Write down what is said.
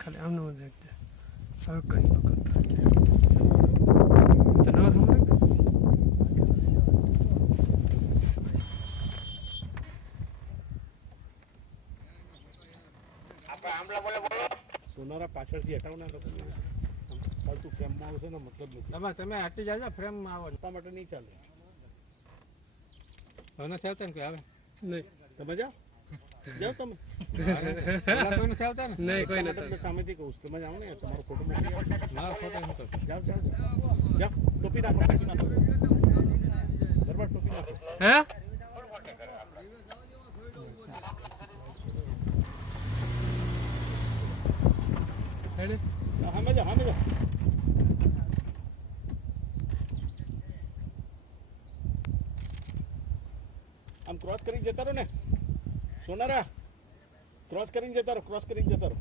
ખાલી આમ ન દેખતે હવે કઈ પકડતા જનાવર હમણાં સોનારા પાછળથી હટાવના તો તું ફ્રેમમાં આવશે ને મતલબ નથી. તમે હટી જાજો ફ્રેમમાં આવો એટલા માટે નહીં ચાલે. હવે ચાલતા ને કોઈ આવે નહીં તમે જાઓ જાઓ તમે કોઈને ચાલતા ને નહીં કોઈ નથી સામેથી કહું તમે જાઓ ને તમારો ફોટો મોકલી આવો. મારો ફોટો નતો જાઓ જાઓ જાઓ ટોપી નાખો ટોપી નાખો બરાબર ટોપી નાખો. હે હેડે હામે જાઓ હામે જાઓ. આમ ક્રોસ કરીને જતા રહો ને સોનારા ક્રોસ કરીને જતા રહો ક્રોસ કરીને જતા રહો.